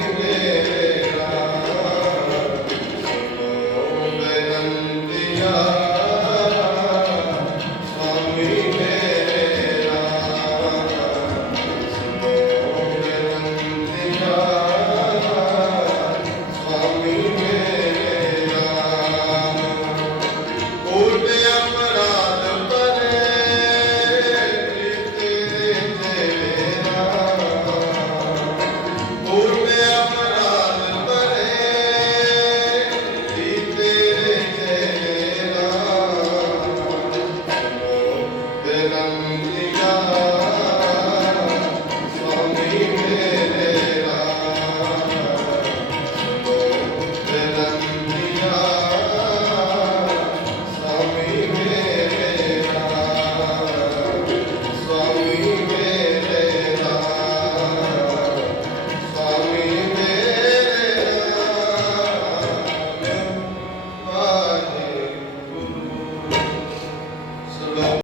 Amen. Amen.